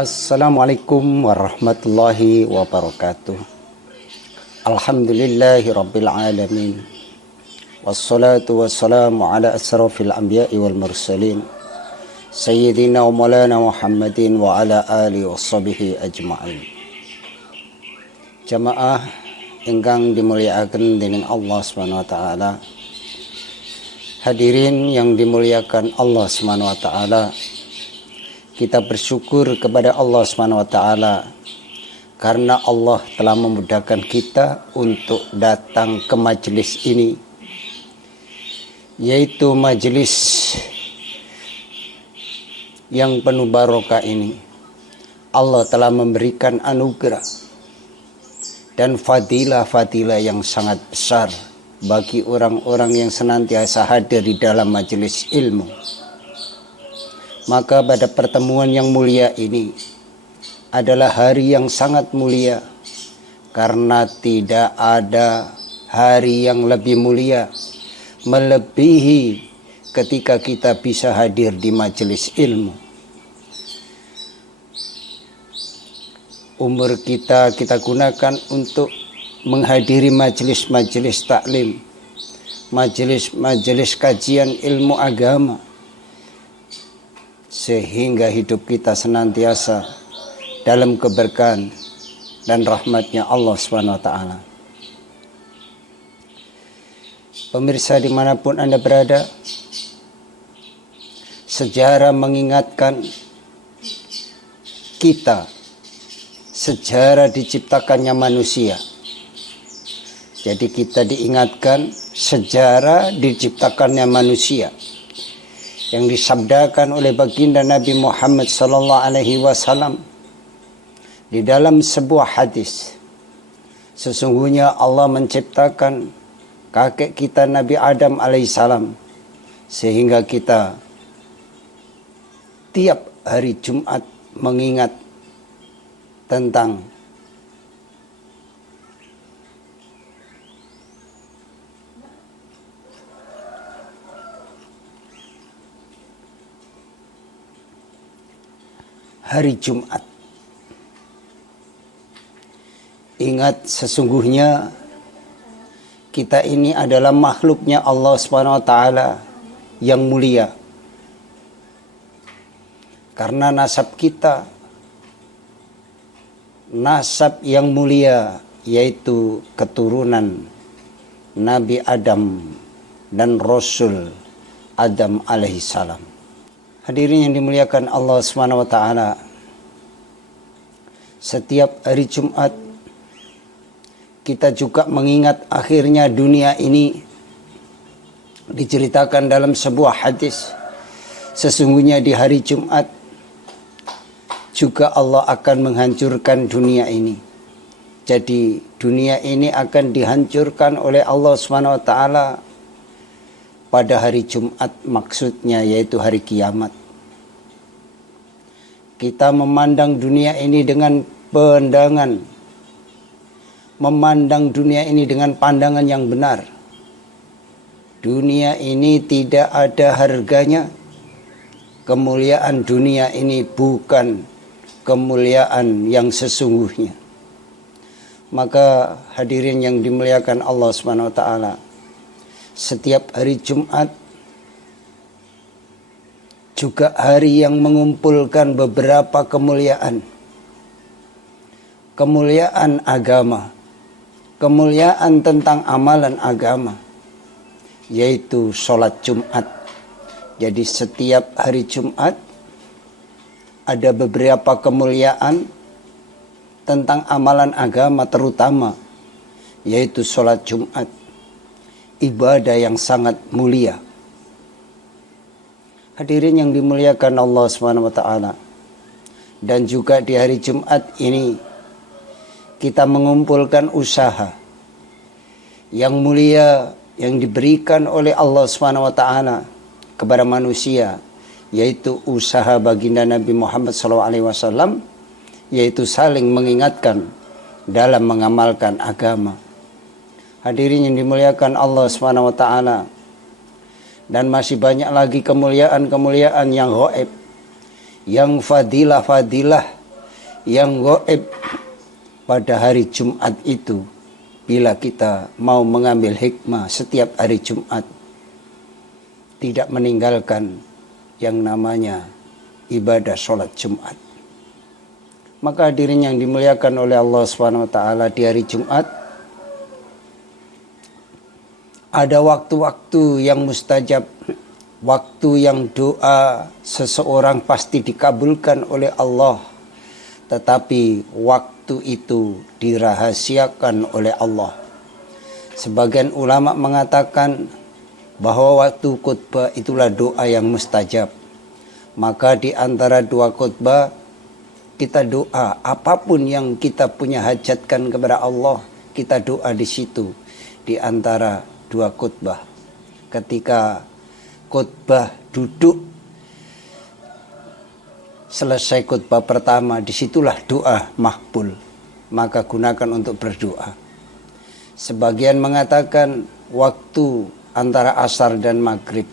Assalamualaikum warahmatullahi wabarakatuh. Alhamdulillahi rabbil alamin. Wassalatu wassalamu ala asrafil anbiya'i wal mursalin Sayyidina wa maulana Muhammadin wa ala alihi washabihi ajma'in. Jamaah ingkang dimuliakan dening Allah Subhanahu wa taala. Hadirin yang dimuliakan Allah Subhanahu wa taala. Kita bersyukur kepada Allah Subhanahu wa taala karena Allah telah memudahkan kita untuk datang ke majelis ini, yaitu majelis yang penuh barokah ini. Allah telah memberikan anugerah dan fadilah-fadilah yang sangat besar bagi orang-orang yang senantiasa hadir di dalam majelis ilmu. Maka pada pertemuan yang mulia ini adalah hari yang sangat mulia, karena tidak ada hari yang lebih mulia melebihi ketika kita bisa hadir di majelis ilmu. Umur kita gunakan untuk menghadiri majelis-majelis taklim, majelis-majelis kajian ilmu agama, sehingga hidup kita senantiasa dalam keberkahan dan rahmatnya Allah Subhanahu wa ta'ala. Pemirsa dimanapun Anda berada, sejarah mengingatkan kita sejarah diciptakannya manusia. Jadi kita diingatkan sejarah diciptakannya manusia yang disabdakan oleh baginda Nabi Muhammad sallallahu alaihi wasallam di dalam sebuah hadis. Sesungguhnya Allah menciptakan kakek kita Nabi Adam alaihissalam sehingga kita tiap hari Jumat mengingat tentang hari Jumat. Ingat, sesungguhnya kita ini adalah makhluknya Allah Subhanahu wa taala yang mulia. Karena nasab kita nasab yang mulia, yaitu keturunan Nabi Adam dan Rasul Adam alaihissalam. Hadirin yang dimuliakan Allah Subhanahu wa taala, setiap hari Jumat kita juga mengingat akhirnya dunia ini. Diceritakan dalam sebuah hadis, sesungguhnya di hari Jumat juga Allah akan menghancurkan dunia ini. Jadi dunia ini akan dihancurkan oleh Allah Subhanahu wa taala pada hari Jumat, maksudnya yaitu hari kiamat. Kita memandang dunia ini dengan pandangan, memandang dunia ini dengan pandangan yang benar. Dunia ini tidak ada harganya. Kemuliaan dunia ini bukan kemuliaan yang sesungguhnya. Maka hadirin yang dimuliakan Allah Subhanahu wa taala, setiap hari Jumat juga hari yang mengumpulkan beberapa kemuliaan. Kemuliaan agama, kemuliaan tentang amalan agama, yaitu sholat Jumat. Jadi setiap hari Jumat ada beberapa kemuliaan tentang amalan agama, terutama yaitu sholat Jumat, ibadah yang sangat mulia. Hadirin yang dimuliakan Allah Subhanahu wa taala, dan juga di hari Jumat ini kita mengumpulkan usaha yang mulia yang diberikan oleh Allah Subhanahu wa taala kepada manusia, yaitu usaha baginda Nabi Muhammad SAW, yaitu saling mengingatkan dalam mengamalkan agama. Hadirin yang dimuliakan Allah Subhanahu wa taala, dan masih banyak lagi kemuliaan-kemuliaan yang gaib, yang fadilah-fadilah yang gaib pada hari Jumat itu, bila kita mau mengambil hikmah setiap hari Jumat, tidak meninggalkan yang namanya ibadah sholat Jumat. Maka hadirin yang dimuliakan oleh Allah SWT, di hari Jumat ada waktu-waktu yang mustajab, waktu yang doa seseorang pasti dikabulkan oleh Allah, tetapi waktu itu dirahasiakan oleh Allah. Sebagian ulama mengatakan bahwa waktu khutbah itulah doa yang mustajab. Maka di antara dua khutbah kita doa, apapun yang kita punya hajatkan kepada Allah, kita doa di situ, di antara dua khutbah. Ketika khutbah duduk, selesai khutbah pertama, disitulah doa makbul, maka gunakan untuk berdoa. Sebagian mengatakan waktu antara asar dan maghrib.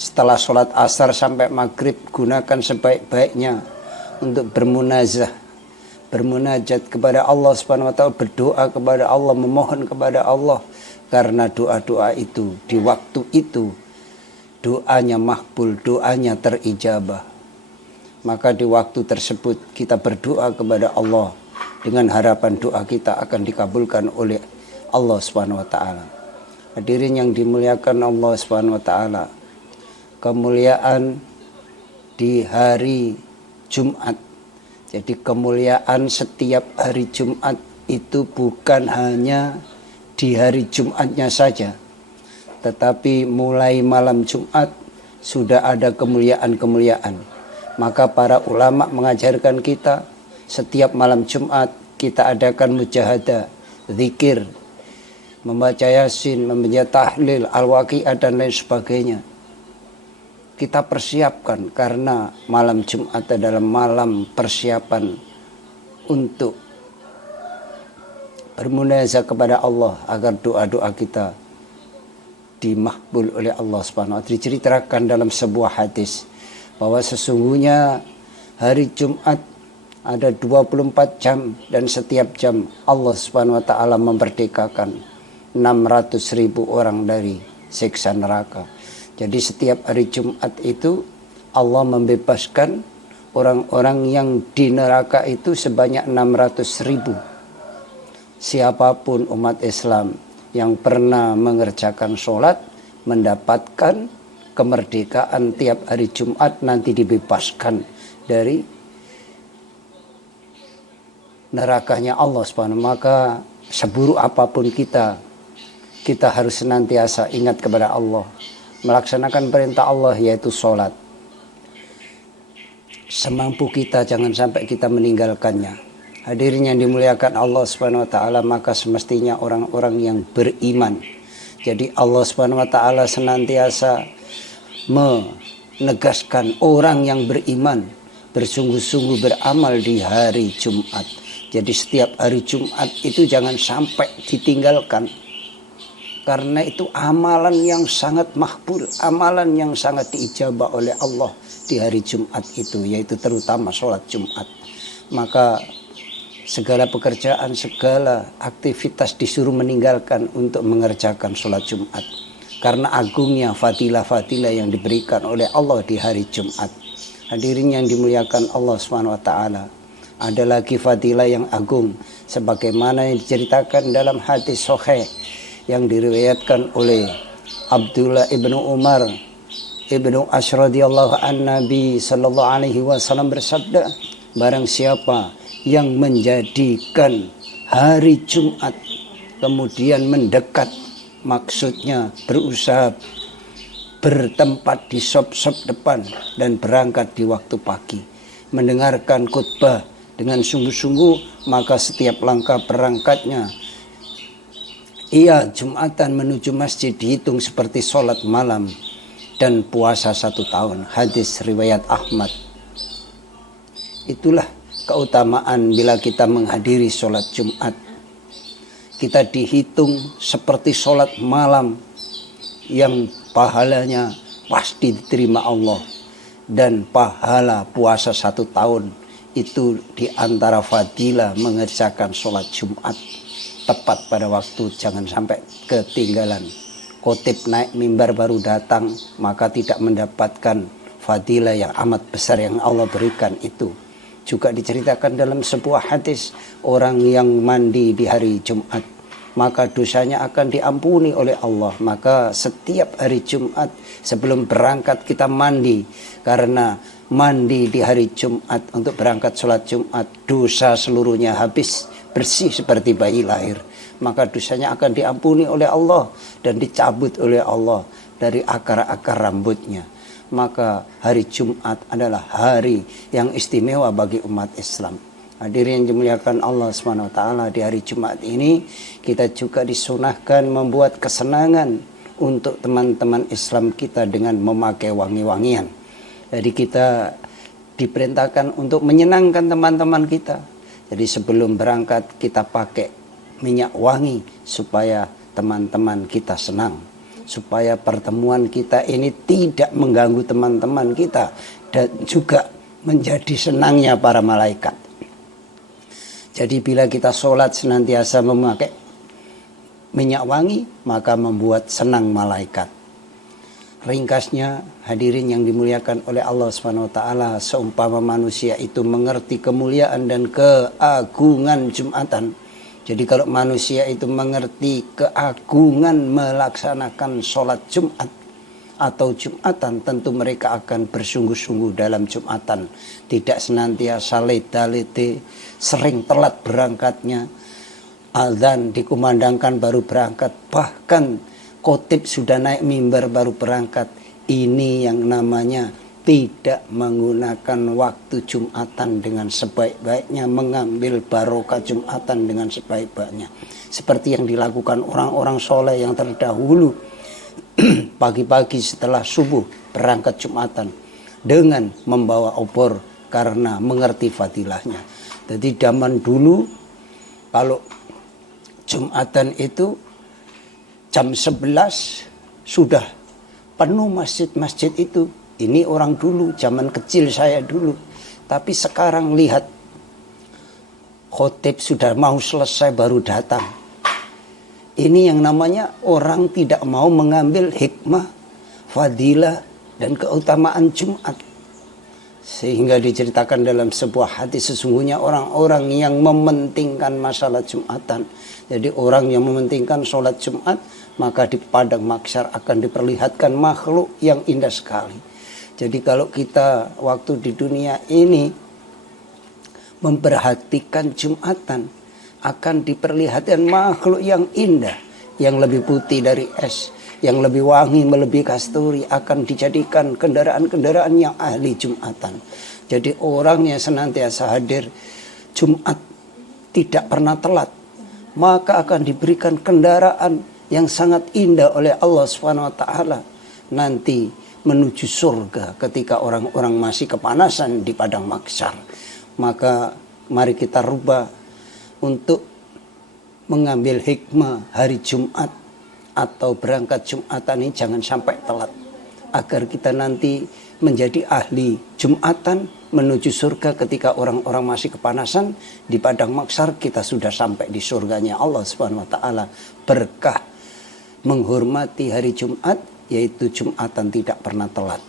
Setelah sholat asar sampai maghrib, gunakan sebaik-baiknya untuk bermunajat kepada Allah Subhanahu wa taala, berdoa kepada Allah, memohon kepada Allah, karena doa-doa itu di waktu itu doanya makbul, doanya terijabah. Maka di waktu tersebut kita berdoa kepada Allah dengan harapan doa kita akan dikabulkan oleh Allah Subhanahu wa taala. Hadirin yang dimuliakan Allah Subhanahu wa taala, kemuliaan di hari Jumat. Jadi kemuliaan setiap hari Jumat itu bukan hanya di hari Jumatnya saja, tetapi mulai malam Jumat sudah ada kemuliaan-kemuliaan. Maka para ulama mengajarkan kita setiap malam Jumat kita adakan mujahadah, zikir, membaca Yasin, membaca tahlil, al-waqi'ah dan lain sebagainya. Kita persiapkan karena malam Jumat adalah malam persiapan untuk bermunajat kepada Allah agar doa-doa kita dimahbul oleh Allah Subhanahu wa taala. Diceritakan dalam sebuah hadis bahwa sesungguhnya hari Jumat ada 24 jam dan setiap jam Allah Subhanahu wa taala memerdekakan 600.000 orang dari siksa neraka. Jadi setiap hari Jumat itu Allah membebaskan orang-orang yang di neraka itu sebanyak 600.000. Siapapun umat Islam yang pernah mengerjakan sholat mendapatkan kemerdekaan tiap hari Jumat, nanti dibebaskan dari nerakanya Allah Subhanahu. Maka seburuk apapun kita harus senantiasa ingat kepada Allah, melaksanakan perintah Allah yaitu sholat. Semampu kita jangan sampai kita meninggalkannya. Hadirin yang dimuliakan Allah Subhanahu wa taala, maka semestinya orang-orang yang beriman. Jadi Allah Subhanahu wa taala senantiasa menegaskan orang yang beriman bersungguh-sungguh beramal di hari Jumat. Jadi setiap hari Jumat itu jangan sampai ditinggalkan. Karena itu amalan yang sangat makbul, amalan yang sangat diijabah oleh Allah di hari Jumat itu, yaitu terutama sholat Jumat. Maka segala pekerjaan, segala aktivitas disuruh meninggalkan untuk mengerjakan sholat Jumat. Karena agungnya fadilah-fadilah yang diberikan oleh Allah di hari Jumat. Hadirin yang dimuliakan Allah SWT, ada lagi fadilah yang agung, sebagaimana yang diceritakan dalam hadis sahih yang diriwayatkan oleh Abdullah ibnu Umar ibnu Ash radhiyallahu an, Nabi sallallahu alaihi wasallam bersabda, barang siapa yang menjadikan hari Jumat kemudian mendekat, maksudnya berusaha bertempat di sop-sop depan dan berangkat di waktu pagi, mendengarkan khutbah dengan sungguh-sungguh, maka setiap langkah berangkatnya ia Jumatan menuju masjid dihitung seperti sholat malam dan puasa 1 tahun. Hadis riwayat Ahmad. Itulah keutamaan bila kita menghadiri sholat Jumat. Kita dihitung seperti sholat malam yang pahalanya pasti diterima Allah, dan pahala puasa 1 tahun itu di antara fadilah mengerjakan sholat Jumat tepat pada waktu, jangan sampai ketinggalan. Khotib naik mimbar baru datang, maka tidak mendapatkan fadilah yang amat besar yang Allah berikan itu. Juga diceritakan dalam sebuah hadis, orang yang mandi di hari Jumat maka dosanya akan diampuni oleh Allah. Maka setiap hari Jumat sebelum berangkat kita mandi, karena mandi di hari Jumat untuk berangkat sholat Jumat, dosa seluruhnya habis, bersih seperti bayi lahir. Maka dosanya akan diampuni oleh Allah dan dicabut oleh Allah dari akar-akar rambutnya. Maka hari Jumat adalah hari yang istimewa bagi umat Islam. Hadirin yang dimuliakan Allah SWT, di hari Jumat ini kita juga disunahkan membuat kesenangan untuk teman-teman Islam kita dengan memakai wangi-wangian. Jadi kita diperintahkan untuk menyenangkan teman-teman kita. Jadi sebelum berangkat kita pakai minyak wangi supaya teman-teman kita senang, supaya pertemuan kita ini tidak mengganggu teman-teman kita dan juga menjadi senangnya para malaikat. Jadi bila kita sholat senantiasa memakai minyak wangi, maka membuat senang malaikat. Ringkasnya, hadirin yang dimuliakan oleh Allah SWT, seumpama manusia itu mengerti kemuliaan dan keagungan Jumatan. Jadi kalau manusia itu mengerti keagungan melaksanakan sholat Jumat atau Jumatan, tentu mereka akan bersungguh-sungguh dalam Jumatan. Tidak senantiasa leta-lete, sering telat berangkatnya, azan dikumandangkan baru berangkat, bahkan khotib sudah naik mimbar baru berangkat. Ini yang namanya tidak menggunakan waktu Jumatan dengan sebaik-baiknya, mengambil barokah Jumatan dengan sebaik-baiknya. Seperti yang dilakukan orang-orang soleh yang terdahulu, pagi-pagi setelah subuh berangkat Jumatan dengan membawa obor karena mengerti fadilahnya. Jadi zaman dulu kalau Jumatan itu jam 11 sudah penuh masjid-masjid itu. Ini orang dulu, zaman kecil saya dulu. Tapi sekarang lihat, khotib sudah mau selesai baru datang. Ini yang namanya orang tidak mau mengambil hikmah, fadilah, dan keutamaan Jumat. Sehingga diceritakan dalam sebuah hadis, sesungguhnya orang-orang yang mementingkan masalah Jumatan. Jadi orang yang mementingkan sholat Jumat, maka di padang mahsyar akan diperlihatkan makhluk yang indah sekali. Jadi kalau kita waktu di dunia ini memperhatikan Jumatan, akan diperlihatkan makhluk yang indah, yang lebih putih dari es, yang lebih wangi melebihi kasturi, akan dijadikan kendaraan-kendaraan yang ahli Jumatan. Jadi orang yang senantiasa hadir Jumat, tidak pernah telat, maka akan diberikan kendaraan yang sangat indah oleh Allah SWT nanti menuju surga ketika orang-orang masih kepanasan di padang mahsyar. Maka mari kita rubah untuk mengambil hikmah hari Jumat atau berangkat Jumatan ini jangan sampai telat, agar kita nanti menjadi ahli Jumatan menuju surga ketika orang-orang masih kepanasan di padang mahsyar. Kita sudah sampai di surganya Allah SWT. Berkah menghormati hari Jumat, yaitu Jumatan tidak pernah telat.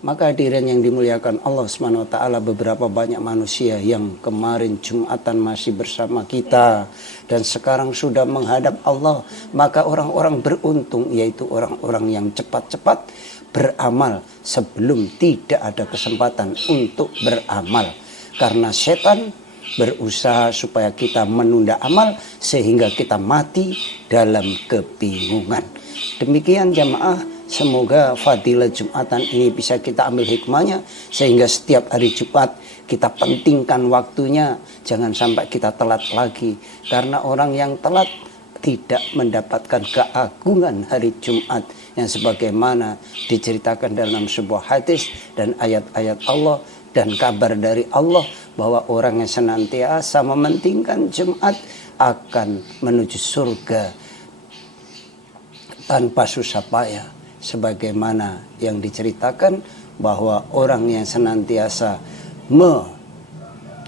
Maka hadirin yang dimuliakan Allah SWT, beberapa banyak manusia yang kemarin Jumatan masih bersama kita dan sekarang sudah menghadap Allah. Maka orang-orang beruntung, yaitu orang-orang yang cepat-cepat beramal sebelum tidak ada kesempatan untuk beramal. Karena setan berusaha supaya kita menunda amal sehingga kita mati dalam kebingungan. Demikian jamaah, semoga fadilah Jumatan ini bisa kita ambil hikmahnya, sehingga setiap hari Jumat kita pentingkan waktunya, jangan sampai kita telat lagi. Karena orang yang telat tidak mendapatkan keagungan hari Jumat yang sebagaimana diceritakan dalam sebuah hadis dan ayat-ayat Allah dan kabar dari Allah, bahwa orang yang senantiasa mementingkan Jumat akan menuju surga tanpa susah payah, sebagaimana yang diceritakan bahwa orang yang senantiasa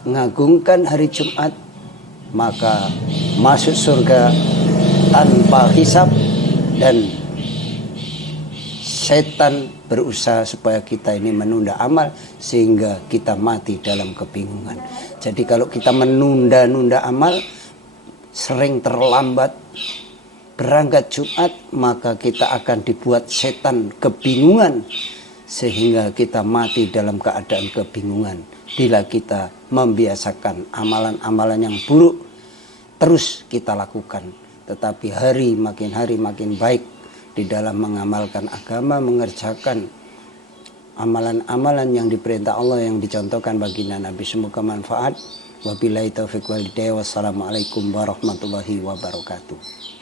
mengagungkan hari Jumat, maka masuk surga tanpa hisab, dan setan berusaha supaya kita ini menunda amal sehingga kita mati dalam kebingungan. Jadi kalau kita menunda-nunda amal, sering terlambat berangkat Jumat, maka kita akan dibuat setan kebingungan sehingga kita mati dalam keadaan kebingungan. Bila kita membiasakan amalan-amalan yang buruk terus kita lakukan, tetapi hari makin baik di dalam mengamalkan agama, mengerjakan amalan-amalan yang diperintah Allah yang dicontohkan baginda Nabi. Semoga manfaat. Wabillahi taufiq wal hidayah. Wassalamualaikum warahmatullahi wabarakatuh.